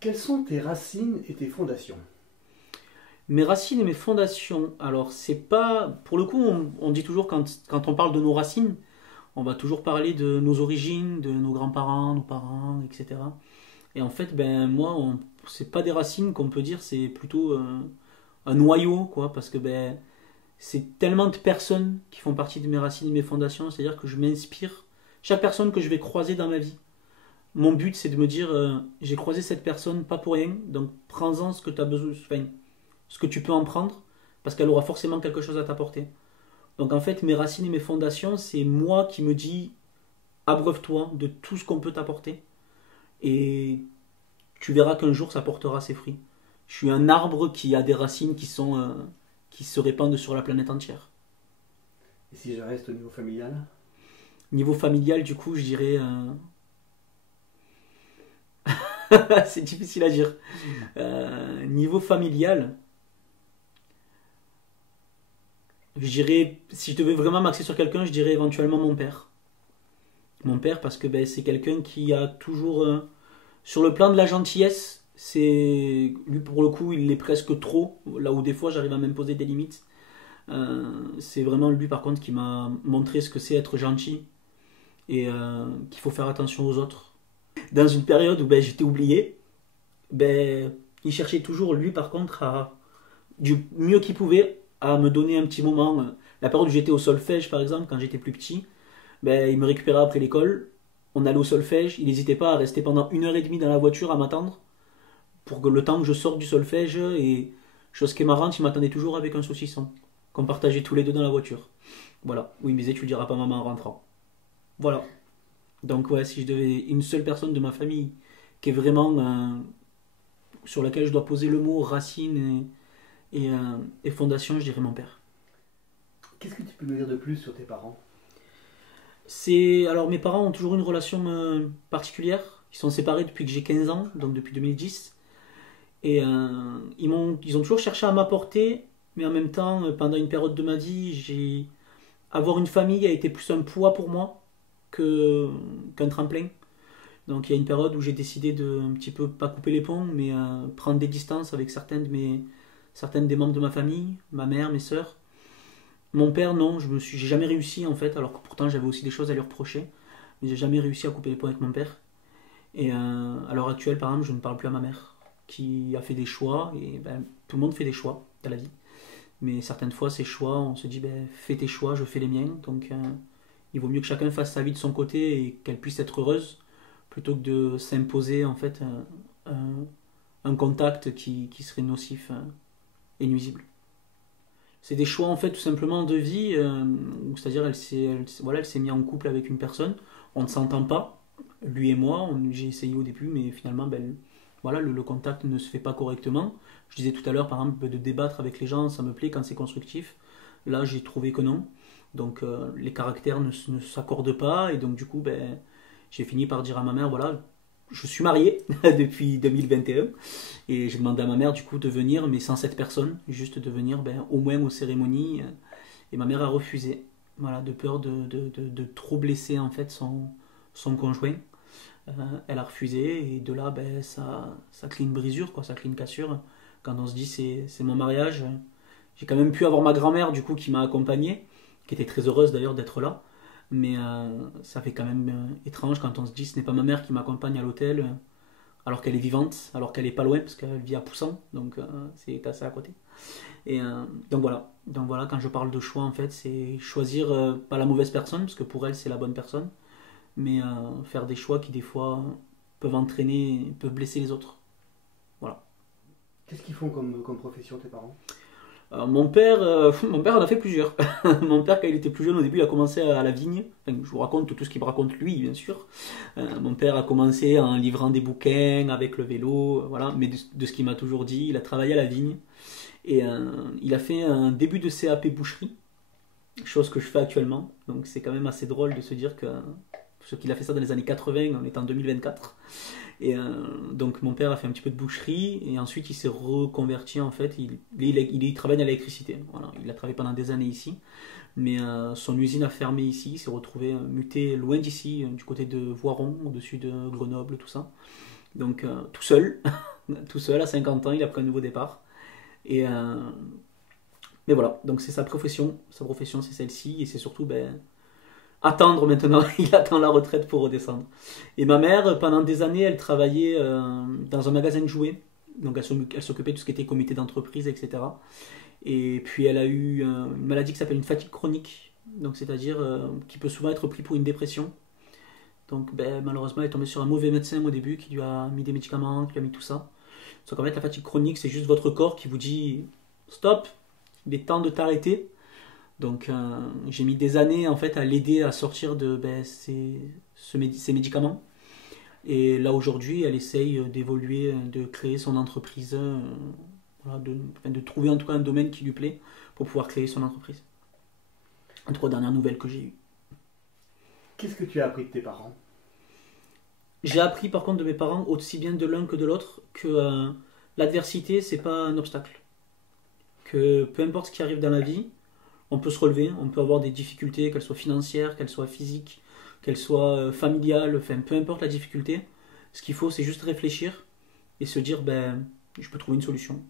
Quelles sont tes racines et tes fondations? Mes racines et mes fondations. Alors, c'est pas. Pour le coup, on dit toujours quand on parle de nos racines, on va toujours parler de nos origines, de nos grands-parents, nos parents, etc. Et en fait, ben moi, c'est pas des racines qu'on peut dire, c'est plutôt un noyau, quoi, parce que ben c'est tellement de personnes qui font partie de mes racines et de mes fondations, c'est-à-dire que je m'inspire. Chaque personne que je vais croiser dans ma vie, mon but c'est de me dire, j'ai croisé cette personne pas pour rien, donc prends-en ce que tu as besoin, enfin, ce que tu peux en prendre, parce qu'elle aura forcément quelque chose à t'apporter. Donc en fait, mes racines et mes fondations, c'est moi qui me dis, abreuve-toi de tout ce qu'on peut t'apporter, et tu verras qu'un jour ça portera ses fruits. Je suis un arbre qui a des racines qui se répandent sur la planète entière. Et si je reste au niveau familial? Niveau familial, du coup, je dirais. C'est difficile à dire. Niveau familial, je dirais. Si je devais vraiment m'axer sur quelqu'un, je dirais éventuellement mon père. Mon père, parce que ben, c'est quelqu'un qui a toujours. Sur le plan de la gentillesse, c'est. Lui, pour le coup, il est presque trop. Là où des fois, j'arrive à m'imposer des limites. C'est vraiment lui, par contre, qui m'a montré ce que c'est être gentil et qu'il faut faire attention aux autres. Dans une période où ben, j'étais oublié, ben, il cherchait toujours, lui par contre, du mieux qu'il pouvait, à me donner un petit moment. La période où j'étais au solfège, par exemple, quand j'étais plus petit, ben, il me récupérait après l'école, on allait au solfège, il n'hésitait pas à rester pendant 1 heure et demie dans la voiture à m'attendre, pour que le temps que je sorte du solfège, et chose qui est marrante, il m'attendait toujours avec un saucisson, qu'on partageait tous les deux dans la voiture. Voilà, oui, il me disait, tu le diras pas à maman en rentrant. Voilà. Donc ouais, si je devais une seule personne de ma famille qui est vraiment sur laquelle je dois poser le mot racine et fondation, je dirais mon père. Qu'est-ce que tu peux nous dire de plus sur tes parents? C'est alors mes parents ont toujours une relation particulière. Ils sont séparés depuis que j'ai 15 ans, donc depuis 2010, et ils ont toujours cherché à m'apporter, mais en même temps, pendant une période de ma vie, j'ai avoir une famille a été plus un poids pour moi que qu'un tremplin. Donc il y a une période où j'ai décidé de un petit peu pas couper les ponts, mais prendre des distances avec certaines des membres de ma famille, ma mère, mes sœurs. Mon père, non, j'ai jamais réussi en fait, alors que pourtant j'avais aussi des choses à lui reprocher, mais j'ai jamais réussi à couper les ponts avec mon père. Et à l'heure actuelle, par exemple, je ne parle plus à ma mère, qui a fait des choix, et ben, tout le monde fait des choix dans la vie. Mais certaines fois, ces choix, on se dit, ben, fais tes choix, je fais les miens. Donc il vaut mieux que chacun fasse sa vie de son côté et qu'elle puisse être heureuse, plutôt que de s'imposer en fait un contact qui serait nocif et nuisible. C'est des choix en fait tout simplement de vie, c'est-à-dire voilà, elle s'est mise en couple avec une personne, on ne s'entend pas, lui et moi, j'ai essayé au début, mais finalement ben, voilà, le contact ne se fait pas correctement. Je disais tout à l'heure par exemple de débattre avec les gens, ça me plaît quand c'est constructif. Là j'ai trouvé que non. Donc les caractères ne s'accordent pas et donc du coup ben, j'ai fini par dire à ma mère voilà, je suis marié depuis 2021 et j'ai demandé à ma mère du coup de venir, mais sans cette personne, juste de venir ben, au moins aux cérémonies. Et ma mère a refusé, voilà, de peur de trop blesser en fait son conjoint. Elle a refusé et de là ben, ça crée une brisure, quoi, ça crée une cassure. Quand on se dit c'est mon mariage, j'ai quand même pu avoir ma grand-mère du coup qui m'a accompagné, qui était très heureuse d'ailleurs d'être là. Mais ça fait quand même étrange quand on se dit ce n'est pas ma mère qui m'accompagne à l'hôtel, alors qu'elle est vivante, alors qu'elle est pas loin, parce qu'elle vit à Poussan, donc c'est assez à côté. Et donc voilà, quand je parle de choix, en fait, c'est choisir pas la mauvaise personne, parce que pour elle c'est la bonne personne, mais faire des choix qui des fois peuvent entraîner, peuvent blesser les autres. Voilà. Qu'est-ce qu'ils font comme profession tes parents? Mon père en a fait plusieurs. Mon père, quand il était plus jeune, au début, il a commencé à la vigne. Enfin, je vous raconte tout ce qu'il me raconte lui, bien sûr. Mon père a commencé en livrant des bouquins avec le vélo, voilà. Mais de ce qu'il m'a toujours dit, il a travaillé à la vigne et il a fait un début de CAP boucherie, chose que je fais actuellement. Donc c'est quand même assez drôle de se dire que ce qu'il a fait ça dans les années 80, on est en 2024. Et donc mon père a fait un petit peu de boucherie et ensuite il s'est reconverti en fait. Il travaille dans l'électricité. Voilà. Il a travaillé pendant des années ici, mais son usine a fermé ici. Il s'est retrouvé muté loin d'ici, du côté de Voiron, au-dessus de Grenoble, tout ça. Donc tout seul. tout seul à 50 ans, il a pris un nouveau départ. Et, mais voilà, donc c'est sa profession c'est celle-ci, et c'est surtout attendre maintenant, il attend la retraite pour redescendre. Et ma mère, pendant des années, elle travaillait dans un magasin de jouets, donc elle s'occupait de tout ce qui était comité d'entreprise, etc. Et puis elle a eu une maladie qui s'appelle une fatigue chronique, donc c'est-à-dire qui peut souvent être pris pour une dépression. Donc malheureusement, elle est tombée sur un mauvais médecin au début qui lui a mis des médicaments, qui lui a mis tout ça. Donc en fait, la fatigue chronique, c'est juste votre corps qui vous dit stop, il est temps de t'arrêter. Donc j'ai mis des années en fait à l'aider à sortir de ces médicaments. Et là aujourd'hui, elle essaye d'évoluer, de créer son entreprise, voilà, de trouver en tout cas un domaine qui lui plaît pour pouvoir créer son entreprise. Les 3 dernières nouvelles que j'ai eues. Qu'est-ce que tu as appris de tes parents? J'ai appris par contre de mes parents, aussi bien de l'un que de l'autre, que l'adversité c'est pas un obstacle. Que peu importe ce qui arrive dans la vie, on peut se relever, on peut avoir des difficultés, qu'elles soient financières, qu'elles soient physiques, qu'elles soient familiales, enfin peu importe la difficulté. Ce qu'il faut c'est juste réfléchir et se dire je peux trouver une solution.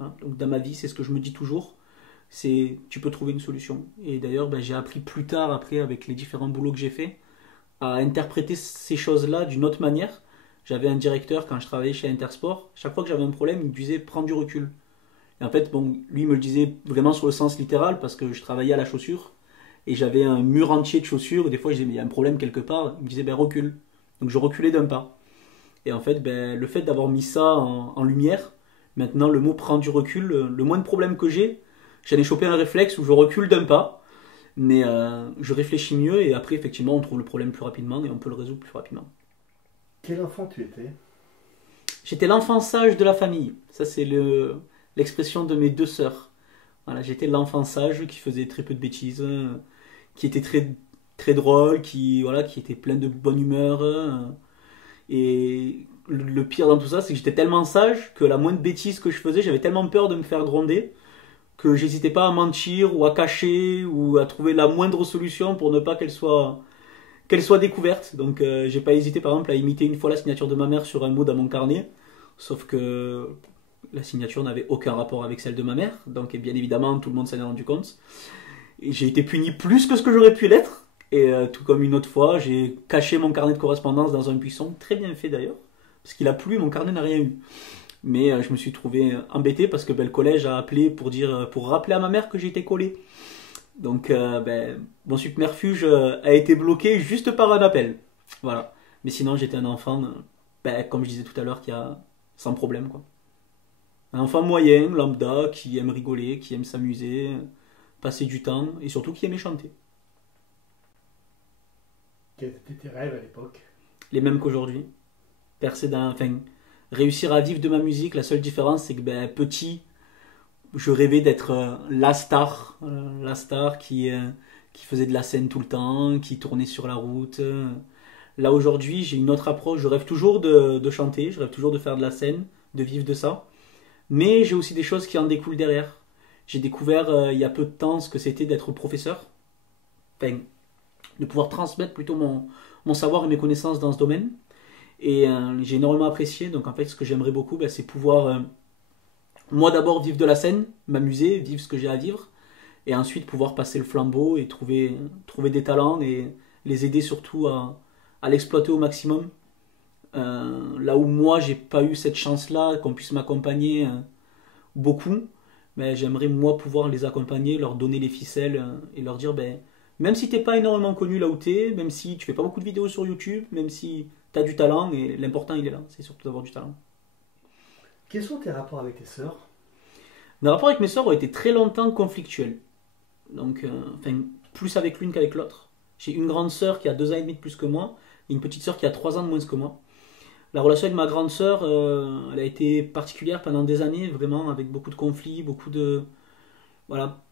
Hein. Donc dans ma vie c'est ce que je me dis toujours, c'est tu peux trouver une solution. Et d'ailleurs j'ai appris plus tard après avec les différents boulots que j'ai fait à interpréter ces choses-là d'une autre manière. J'avais un directeur quand je travaillais chez Intersport, chaque fois que j'avais un problème il me disait prends du recul. Et en fait, lui me le disait vraiment sur le sens littéral parce que je travaillais à la chaussure et j'avais un mur entier de chaussures. Et des fois, je disais, mais il y a un problème quelque part. Il me disait, recule. Donc je reculais d'un pas. Et en fait, le fait d'avoir mis ça en lumière, maintenant le mot prend du recul, le moins de problèmes que j'ai, j'allais choper un réflexe où je recule d'un pas, mais je réfléchis mieux et après, effectivement, on trouve le problème plus rapidement et on peut le résoudre plus rapidement. Quel enfant tu étais? J'étais l'enfant sage de la famille. Ça, c'est l'expression de mes 2 sœurs. Voilà, j'étais l'enfant sage qui faisait très peu de bêtises, qui était très, très drôle, qui était plein de bonne humeur. Et le pire dans tout ça, c'est que j'étais tellement sage que la moindre bêtise que je faisais, j'avais tellement peur de me faire gronder que j'hésitais pas à mentir ou à cacher ou à trouver la moindre solution pour ne pas qu'elle soit découverte. Donc j'ai pas hésité par exemple à imiter une fois la signature de ma mère sur un mot dans mon carnet, sauf que la signature n'avait aucun rapport avec celle de ma mère, donc bien évidemment tout le monde s'en est rendu compte. Et j'ai été puni plus que ce que j'aurais pu l'être, et tout comme une autre fois, j'ai caché mon carnet de correspondance dans un buisson, très bien fait d'ailleurs, parce qu'il a plu, mon carnet n'a rien eu. Mais je me suis trouvé embêté parce que le collège a appelé pour rappeler à ma mère que j'étais collé. Donc mon subterfuge a été bloqué juste par un appel. Voilà. Mais sinon j'étais un enfant, comme je disais tout à l'heure, qui a sans problème quoi. Un enfant moyen, lambda, qui aime rigoler, qui aime s'amuser, passer du temps et surtout qui aimait chanter. Quels étaient tes rêves à l'époque? Les mêmes qu'aujourd'hui. Réussir à vivre de ma musique, la seule différence c'est que petit, je rêvais d'être la star qui faisait de la scène tout le temps, qui tournait sur la route. Là aujourd'hui, j'ai une autre approche. Je rêve toujours de chanter, je rêve toujours de faire de la scène, de vivre de ça. Mais j'ai aussi des choses qui en découlent derrière. J'ai découvert il y a peu de temps ce que c'était d'être professeur. Enfin, de pouvoir transmettre plutôt mon savoir et mes connaissances dans ce domaine. Et j'ai énormément apprécié. Donc en fait, ce que j'aimerais beaucoup, c'est pouvoir, moi d'abord, vivre de la scène, m'amuser, vivre ce que j'ai à vivre. Et ensuite pouvoir passer le flambeau et trouver des talents et les aider surtout à l'exploiter au maximum. Là où moi j'ai pas eu cette chance là qu'on puisse m'accompagner beaucoup, mais j'aimerais moi pouvoir les accompagner, leur donner les ficelles et leur dire même si t'es pas énormément connu là où t'es, même si tu fais pas beaucoup de vidéos sur YouTube, même si t'as du talent, et l'important il est là, c'est surtout d'avoir du talent. Quels sont tes rapports avec tes sœurs? Mes rapports avec mes sœurs ont été très longtemps conflictuels, donc plus avec l'une qu'avec l'autre. J'ai une grande sœur qui a 2 ans et demi de plus que moi et une petite sœur qui a 3 ans de moins que moi. La relation avec ma grande sœur, elle a été particulière pendant des années, vraiment, avec beaucoup de conflits, beaucoup de... Voilà,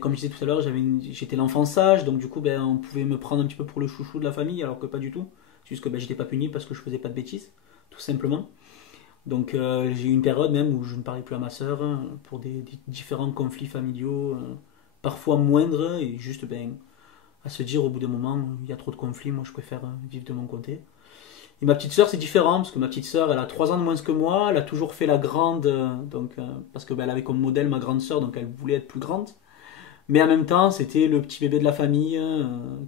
comme je disais tout à l'heure, j'étais l'enfant sage, donc du coup, on pouvait me prendre un petit peu pour le chouchou de la famille, alors que pas du tout. C'est juste que j'étais pas puni parce que je faisais pas de bêtises, tout simplement. Donc j'ai eu une période même où je ne parlais plus à ma sœur pour des différents conflits familiaux, parfois moindres, et juste à se dire au bout d'un moment, il y a trop de conflits, moi je préfère vivre de mon côté. Et ma petite sœur, c'est différent, parce que ma petite sœur, elle a 3 ans de moins que moi, elle a toujours fait la grande, parce que ben, elle avait comme modèle ma grande sœur, donc elle voulait être plus grande. Mais en même temps, c'était le petit bébé de la famille,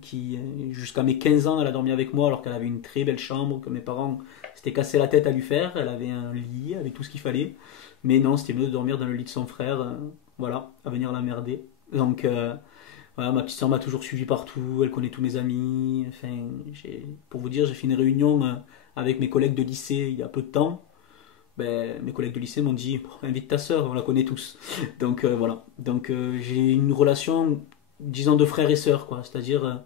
qui, jusqu'à mes 15 ans, elle a dormi avec moi, alors qu'elle avait une très belle chambre, que mes parents s'étaient cassé la tête à lui faire. Elle avait un lit, elle avait tout ce qu'il fallait. Mais non, c'était mieux de dormir dans le lit de son frère, voilà, à venir l'emmerder. Donc, voilà, ma petite soeur m'a toujours suivi partout, elle connaît tous mes amis. Enfin, pour vous dire, j'ai fait une réunion avec mes collègues de lycée il y a peu de temps. Ben, mes collègues de lycée m'ont dit invite ta soeur, on la connaît tous. Donc voilà. Donc j'ai une relation, disons, de frères et sœurs, quoi. C'est-à-dire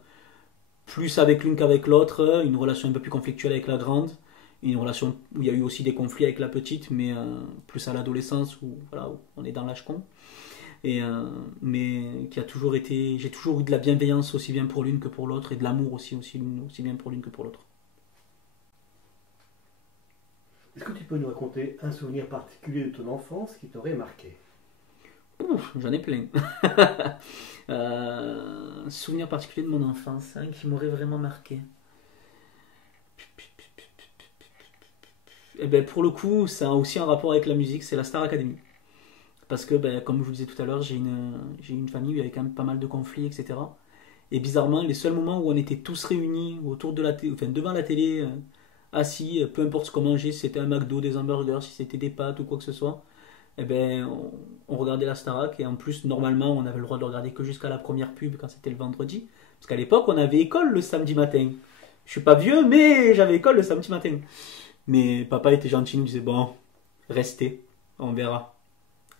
plus avec l'une qu'avec l'autre, une relation un peu plus conflictuelle avec la grande, une relation où il y a eu aussi des conflits avec la petite, mais plus à l'adolescence où, voilà, où on est dans l'âge con. Et, mais qui a toujours été, j'ai toujours eu de la bienveillance aussi bien pour l'une que pour l'autre et de l'amour aussi bien pour l'une que pour l'autre. Est-ce que tu peux nous raconter un souvenir particulier de ton enfance qui t'aurait marqué? Ouf, j'en ai plein. Un souvenir particulier de mon enfance, hein, qui m'aurait vraiment marqué. Et ben pour le coup, ça a aussi un rapport avec la musique, c'est la Star Academy. Parce que, ben, comme je vous disais tout à l'heure, j'ai une famille où il y avait quand même pas mal de conflits, etc. Et bizarrement, les seuls moments où on était tous réunis autour de la télé, enfin devant la télé, assis, peu importe ce qu'on mangeait, si c'était un McDo, des hamburgers, si c'était des pâtes ou quoi que ce soit, eh ben, on regardait la Starac et en plus, normalement, on avait le droit de le regarder que jusqu'à la première pub quand c'était le vendredi. Parce qu'à l'époque, on avait école le samedi matin. Je suis pas vieux, mais j'avais école le samedi matin. Mais papa était gentil, il nous disait bon, restez, on verra.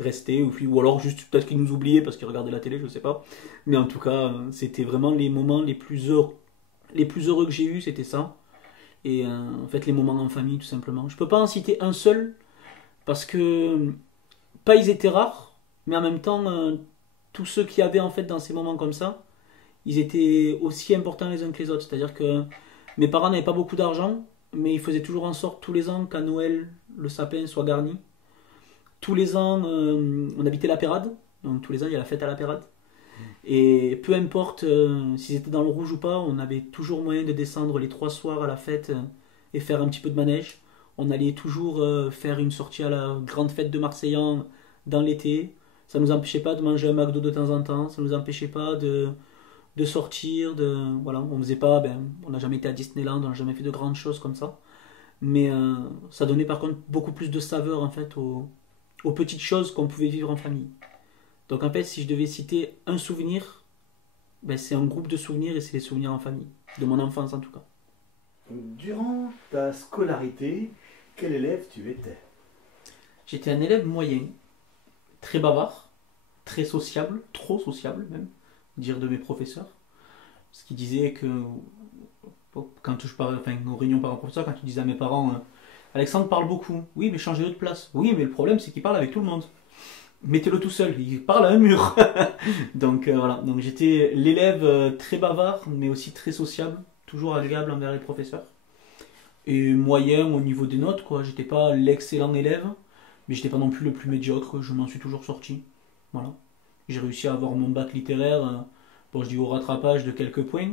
Restez, ou alors juste peut-être qu'il nous oubliait parce qu'il regardait la télé, je sais pas. Mais en tout cas, c'était vraiment les moments les plus heureux que j'ai eus, c'était ça. Et en fait, les moments en famille, tout simplement. Je peux pas en citer un seul parce que pas ils étaient rares, mais en même temps, tous ceux qui avaient en fait dans ces moments comme ça, ils étaient aussi importants les uns que les autres. C'est-à-dire que mes parents n'avaient pas beaucoup d'argent, mais ils faisaient toujours en sorte tous les ans qu'à Noël, le sapin soit garni. Tous les ans, on habitait la Pérade, donc tous les ans il y a la fête à la Pérade. Et peu importe s'ils étaient dans le rouge ou pas, on avait toujours moyen de descendre les 3 soirs à la fête et faire un petit peu de manège. On allait toujours faire une sortie à la grande fête de Marseillan dans l'été. Ça ne nous empêchait pas de manger un McDo de temps en temps, ça ne nous empêchait pas de sortir, voilà, on faisait pas, on n'a jamais été à Disneyland, on n'a jamais fait de grandes choses comme ça. Mais ça donnait par contre beaucoup plus de saveur en fait aux petites choses qu'on pouvait vivre en famille. Donc en fait, si je devais citer un souvenir, c'est un groupe de souvenirs et c'est les souvenirs en famille, de mon enfance en tout cas. Durant ta scolarité, quel élève tu étais? J'étais un élève moyen, très bavard, très sociable, trop sociable même, dire de mes professeurs. Ce qui disait que quand je parlais, enfin aux réunions parents-professeurs, quand tu disais à mes parents Alexandre parle beaucoup, oui mais changez-le de place. Oui mais le problème c'est qu'il parle avec tout le monde. Mettez-le tout seul, il parle à un mur. Donc voilà, donc j'étais l'élève très bavard mais aussi très sociable, toujours agréable envers les professeurs. Et moyen au niveau des notes, quoi. J'étais pas l'excellent élève, mais j'étais pas non plus le plus médiocre, je m'en suis toujours sorti. Voilà. J'ai réussi à avoir mon bac littéraire, bon je dis au rattrapage de quelques points,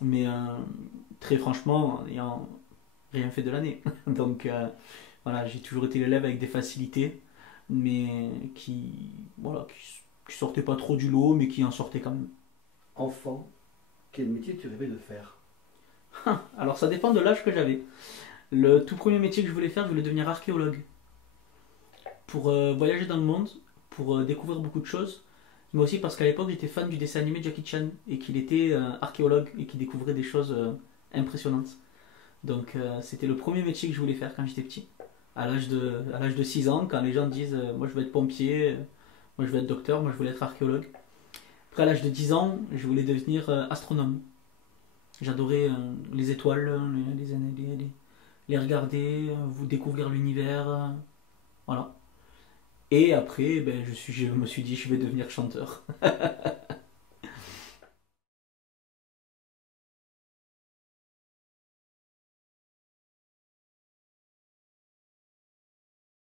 mais très franchement, en n'ayant rien fait de l'année. Donc voilà, j'ai toujours été l'élève avec des facilités, mais voilà, qui sortait pas trop du lot, mais qui en sortait quand même. Enfant, quel métier tu rêvais de faire? Alors ça dépend de l'âge que j'avais. Le tout premier métier que je voulais faire, je voulais devenir archéologue. Pour voyager dans le monde, pour découvrir beaucoup de choses, mais aussi parce qu'à l'époque j'étais fan du dessin animé Jackie Chan et qu'il était archéologue et qu'il découvrait des choses impressionnantes. Donc c'était le premier métier que je voulais faire quand j'étais petit. À l'âge de 6 ans, quand les gens disent moi je veux être pompier, moi je veux être docteur, moi je voulais être archéologue. Après à l'âge de 10 ans, je voulais devenir astronome. J'adorais les étoiles, les regarder, vous découvrir l'univers. Voilà. Et après, je me suis dit, je vais devenir chanteur.